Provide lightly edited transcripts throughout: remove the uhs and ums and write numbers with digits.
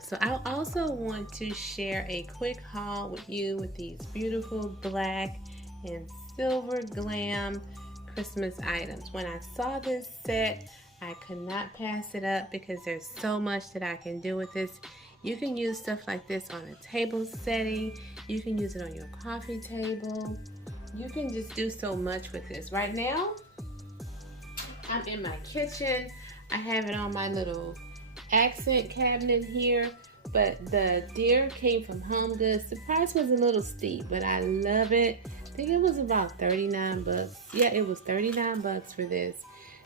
So I also want to share a quick haul with you with these beautiful black and silver glam Christmas items. When I saw this set, I could not pass it up because there's so much that I can do with this. You can use stuff like this on a table setting. You can use it on your coffee table. You can just do so much with this. Right now, I'm in my kitchen. I have it on my little accent cabinet here, but the deer came from HomeGoods. The price was a little steep, but I love it. I think it was about 39 bucks. Yeah, it was 39 bucks for this.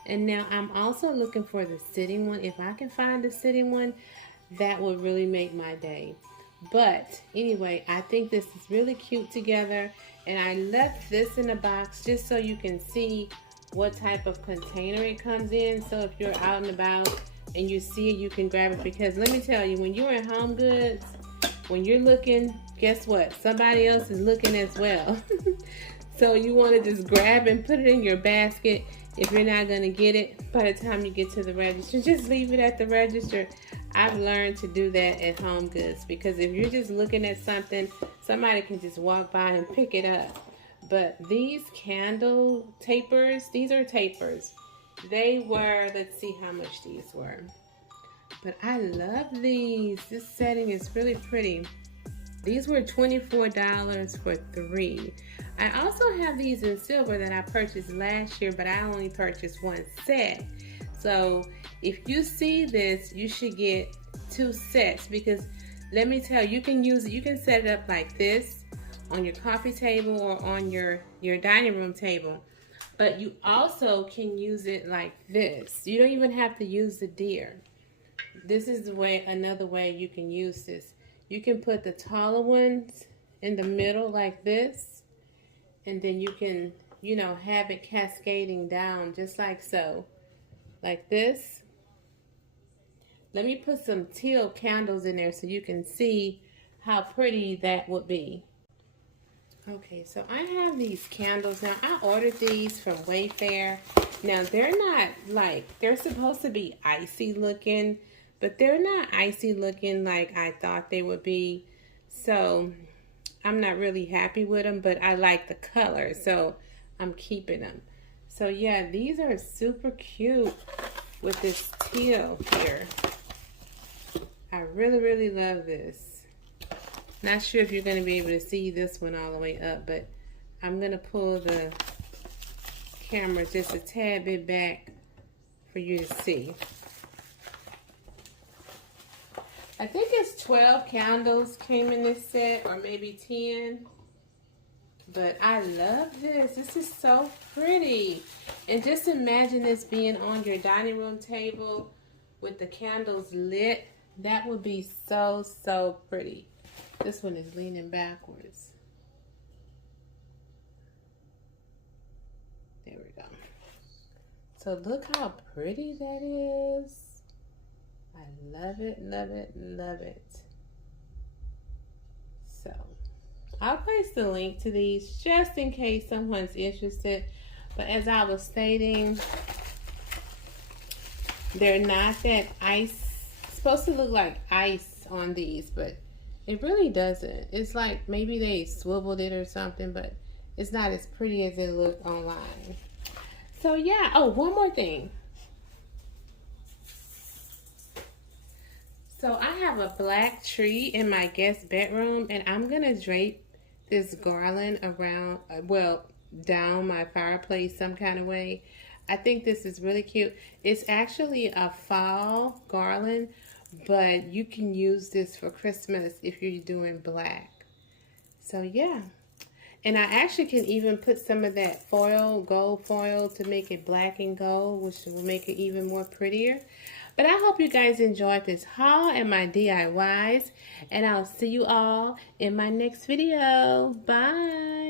And now I'm also looking for the sitting one. If I can find the sitting one, that would really make my day. But anyway, I think this is really cute together. And I left this in a box just so you can see what type of container it comes in. So if you're out and about and you see it, you can grab it. Because let me tell you, when you're in HomeGoods, when you're looking, guess what? Somebody else is looking as well. So you want to just grab and put it in your basket. If you're not going to get it by the time you get to the register, just leave it at the register. I've learned to do that at HomeGoods because if you're just looking at something, somebody can just walk by and pick it up. But these candle tapers, these are tapers. They were, let's see how much these were. But I love these. This setting is really pretty. These were $24 for 3. I also have these in silver that I purchased last year, but I only purchased one set. So if you see this, you should get 2 sets because let me tell you, you can use it. You can set it up like this on your coffee table or on your dining room table. But you also can use it like this. You don't even have to use the deer. This is the way, another way you can use this. You can put the taller ones in the middle like this, and then you can, you know, have it cascading down just like so, like this. Let me put some teal candles in there so you can see how pretty that would be. Okay, so I have these candles. Now, I ordered these from Wayfair. Now, they're not like, they're supposed to be icy looking, but they're not icy looking like I thought they would be. So, I'm not really happy with them, but I like the color, so I'm keeping them. So, yeah, these are super cute with this teal here. I really, really love this. Not sure if you're going to be able to see this one all the way up, but I'm going to pull the camera just a tad bit back for you to see. I think it's 12 candles came in this set, or maybe 10. But I love this. This is so pretty. And just imagine this being on your dining room table with the candles lit. That would be so, so pretty. This one is leaning backwards. There we go. So look how pretty that is. I love it, love it, love it. So I'll place the link to these just in case someone's interested. But as I was stating, they're not that ice. It's supposed to look like ice on these, but it really doesn't. It's like maybe they swiveled it or something, but it's not as pretty as it looked online. So yeah, oh, one more thing. So I have a black tree in my guest bedroom, and I'm gonna drape this garland around, well, down my fireplace some kind of way. I think this is really cute. It's actually a fall garland, but you can use this for Christmas if you're doing black. So yeah. And I actually can even put some of that foil, gold foil, to make it black and gold, which will make it even more prettier. But I hope you guys enjoyed this haul and my DIYs. And I'll see you all in my next video. Bye.